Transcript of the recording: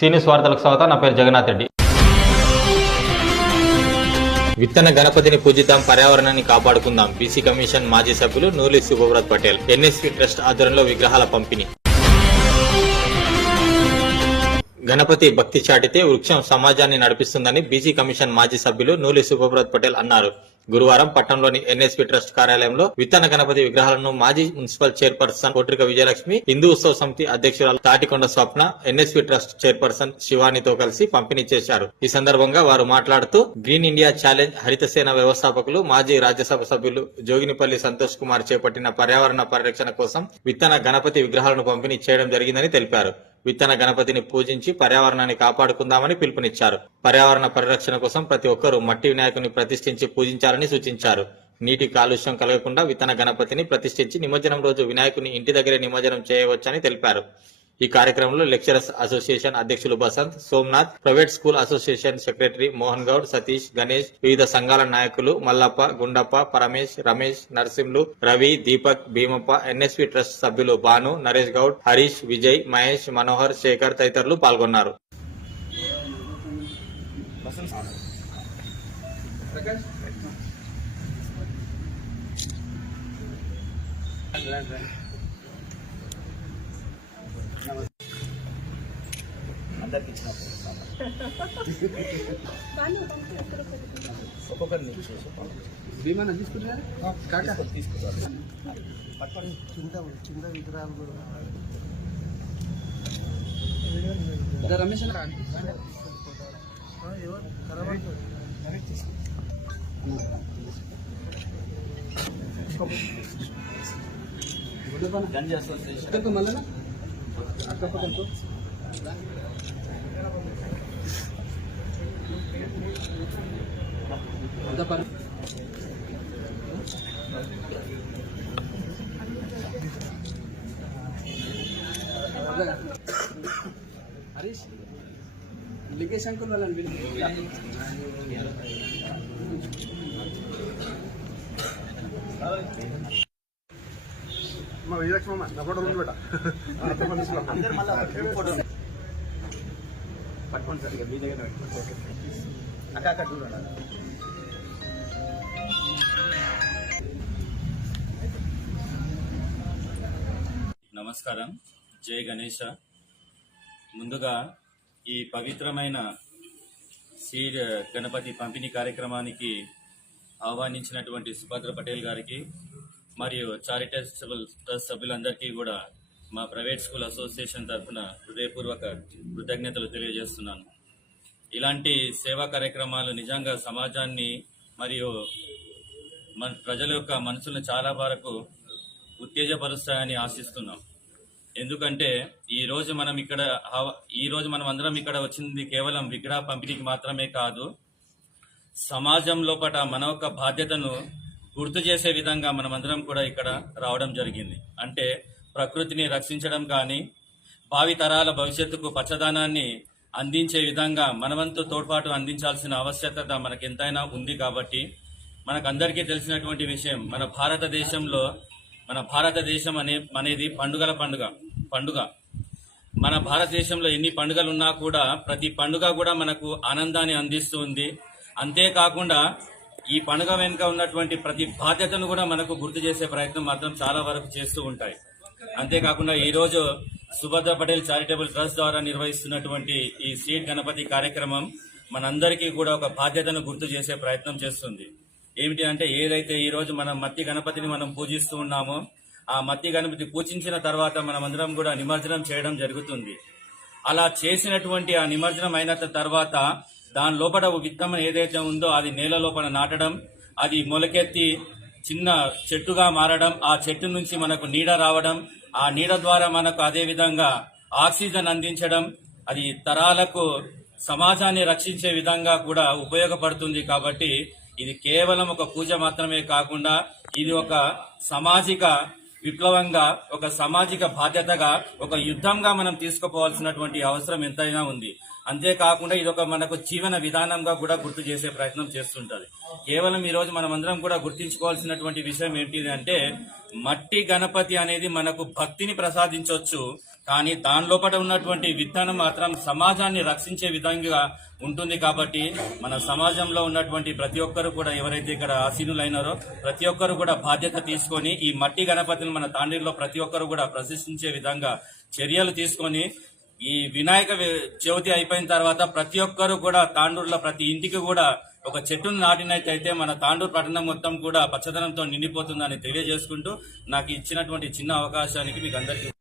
సీనియస్ వార్తలకు స్వాగతం. నా పేరు జగన్నాథ్ రెడ్డి. విత్తన గణపతిని పూజిద్దాం, పర్యావరణాన్ని కాపాడుకుందాం. బీసీ కమిషన్ మాజీ సభ్యులు నూలి శుభవ్రత్ పటేల్. ఎన్ఎస్పీ ట్రస్ట్ ఆధ్వర్యంలో విగ్రహాల పంపిణీ. గణపతి భక్తి చాటితే వృక్షం సమాజాన్ని నడిపిస్తుందని బీసీ కమిషన్ మాజీ సభ్యులు నూలి శుభవ్రత్ పటేల్ అన్నారు. గురువారం పట్టణంలోని ఎన్ఎస్పీ ట్రస్ట్ కార్యాలయంలో విత్తన గణపతి విగ్రహాలను మాజీ మున్సిపల్ చైర్పర్సన్ కోట్రిక విజయలక్ష్మి, హిందూ ఉత్సవ సమితి అధ్యక్షురాలు తాటికొండ స్వప్న, ఎన్ఎస్పీ ట్రస్ట్ చైర్పర్సన్ శివానితో కలిసి పంపిణీ చేశారు. ఈ సందర్భంగా వారు మాట్లాడుతూ గ్రీన్ ఇండియా ఛాలెంజ్ హరితసేన వ్యవస్థాపకులు మాజీ రాజ్యసభ సభ్యులు జోగినిపల్లి సంతోష్ కుమార్ చేపట్టిన పర్యావరణ పరిరక్షణ కోసం విత్తన గణపతి విగ్రహాలను పంపిణీ చేయడం జరిగిందని తెలిపారు. విత్తన గణపతిని పూజించి పర్యావరణాన్ని కాపాడుకుందామని పిలుపునిచ్చారు. పర్యావరణ పరిరక్షణ కోసం ప్రతి ఒక్కరూ మట్టి వినాయకుని ప్రతిష్ఠించి పూజించాలని సూచించారు. నీటి కాలుష్యం కలగకుండా విత్తన గణపతిని ప్రతిష్ఠించి నిమజ్జనం రోజు వినాయకుని ఇంటి దగ్గరే నిమజ్జనం చేయవచ్చని తెలిపారు. ఈ కార్యక్రమంలో లెక్చరర్స్ అసోసియేషన్ అధ్యక్షులు Basant, Somnath, private school association secretary Mohan Goud, Satish, Ganesh, వివిధ సంఘాల నాయకులు మల్లప్ప, గుండప్ప, పరమేష్, రమేష్, నరసింహులు, రవి, దీపక్, భీమప్ప, ఎన్ఎస్పీ ట్రస్ట్ సభ్యులు భాను, నరేష్ గౌడ్, హరీష్, విజయ్, మహేష్, మనోహర్, శేఖర్ తదితరులు పాల్గొన్నారు. అందరికి ఒక్కొక్కరిని భీమాన తీసుకుంటారా తీసుకుంటారు. కింద విగ్రహాలు రమేష్ గంజ అసోసియేషన్ మళ్ళీ అక్కపక్కతో హరీష్ లింగేష్ అంకుల్ వాళ్ళని మా విజయలక్ష్మి నా ఫోటో ఉంది బేట పట్టుకోండి సార్. ఇక మీ దగ్గర అక్క అక్కడ చూడండి. నమస్కారం. జై గణేష. ముందుగా ఈ పవిత్రమైన సీడ్ గణపతి పంపిణీ కార్యక్రమానికి ఆహ్వానించినటువంటి సుభద్ర పటేల్ గారికి మరియు చారిటబుల్ ట్రస్ట్ సభ్యులందరికీ కూడా మా ప్రైవేట్ స్కూల్ అసోసియేషన్ తరఫున హృదయపూర్వక కృతజ్ఞతలు తెలియజేస్తున్నాను. ఇలాంటి సేవా కార్యక్రమాలు నిజంగా సమాజాన్ని మరియు మన ప్రజల యొక్క మనసులను చాలా వరకు ఉత్తేజపరుస్తాయని ఆశిస్తున్నాం. ఎందుకంటే ఈరోజు మనం అందరం ఇక్కడ వచ్చింది కేవలం విగ్రహ పంపిణీకి మాత్రమే కాదు, సమాజం లోపల మన యొక్క బాధ్యతను గుర్తు చేసే విధంగా మనమందరం కూడా ఇక్కడ రావడం జరిగింది. అంటే ప్రకృతిని రక్షించడం కానీ, భావి తరాల భవిష్యత్తుకు పచ్చదనాన్ని అందించే విధంగా మనవంతు తోడ్పాటు అందించాల్సిన ఆవశ్యకత మనకెంతైనా ఉంది. కాబట్టి మనకందరికీ తెలిసినటువంటి విషయం, మన భారతదేశం అనేది పండుగల పండుగ. మన భారతదేశంలో ఎన్ని పండుగలు ఉన్నా కూడా ప్రతి పండుగ కూడా మనకు ఆనందాన్ని అందిస్తూ ఉంది. అంతేకాకుండా ఈ పండుగ వెనుక ఉన్నటువంటి ప్రతి బాధ్యతను కూడా మనకు గుర్తు చేసే ప్రయత్నం మాత్రం చాలా వరకు చేస్తూ ఉంటాయి. అంతేకాకుండా ఈరోజు సుభద్ర పటేల్ చారిటబుల్ ట్రస్ట్ ద్వారా నిర్వహిస్తున్నటువంటి ఈ సీడ్ గణపతి కార్యక్రమం మనందరికీ కూడా ఒక బాధ్యతను గుర్తు చేసే ప్రయత్నం చేస్తుంది. ఏమిటి అంటే, ఏదైతే ఈరోజు మనం మట్టి గణపతిని మనం పూజిస్తూ ఉన్నామో, ఆ మట్టి గణపతి పూజించిన తర్వాత మనమందరం కూడా నిమజ్జనం చేయడం జరుగుతుంది. అలా చేసినటువంటి ఆ నిమజ్జనం అయిన తర్వాత దాని లోపల విత్తనం ఏదైతే ఉందో అది నేల లోపల నాటడం, అది మొలకెత్తి చిన్న చెట్టుగా మారడం, ఆ చెట్టు నుంచి మనకు నీడ రావడం, ఆ నీడ ద్వారా మనకు అదే విధంగా ఆక్సిజన్ అందించడం, అది తరాలకు సమాజాన్ని రక్షించే విధంగా కూడా ఉపయోగపడుతుంది. కాబట్టి ఇది కేవలం ఒక పూజ మాత్రమే కాకుండా ఇది ఒక సామాజిక విప్లవంగా, ఒక సామాజిక బాధ్యతగా, ఒక యుద్ధంగా మనం తీసుకుపోవాల్సినటువంటి అవసరం ఎంతైనా ఉంది. అంతేకాకుండా ఇది ఒక మనకు జీవన విధానంగా కూడా గుర్తు చేసే ప్రయత్నం చేస్తుంటది. కేవలం ఈ రోజు మనమందరం కూడా గుర్తించుకోవాల్సినటువంటి విషయం ఏంటిది అంటే, మట్టి గణపతి అనేది మనకు భక్తిని ప్రసాదించవచ్చు, కానీ దాని లోపల ఉన్నటువంటి విత్తనం మాత్రం సమాజాన్ని రక్షించే విధంగా ఉంటుంది. కాబట్టి మన సమాజంలో ఉన్నటువంటి ప్రతి ఒక్కరు కూడా, ఎవరైతే ఇక్కడ ఆసీనులైనారో ప్రతి ఒక్కరు కూడా బాధ్యత తీసుకొని ఈ మట్టి గణపతిని మన తాండూరులో ప్రతి ఒక్కరు కూడా ప్రదర్శించే విధంగా చర్యలు తీసుకొని, ఈ వినాయక చవితి అయిపోయిన తర్వాత ప్రతి ఒక్కరు కూడా తాండూరులో ప్రతి ఇంటికి కూడా ఒక చెట్టును నాటినట్టయితే మన తాండూరు పట్టణం మొత్తం కూడా పచ్చదనంతో నిండిపోతుందని తెలియజేసుకుంటూ నాకు ఇచ్చినటువంటి చిన్న అవకాశానికి మీకు అందరికీ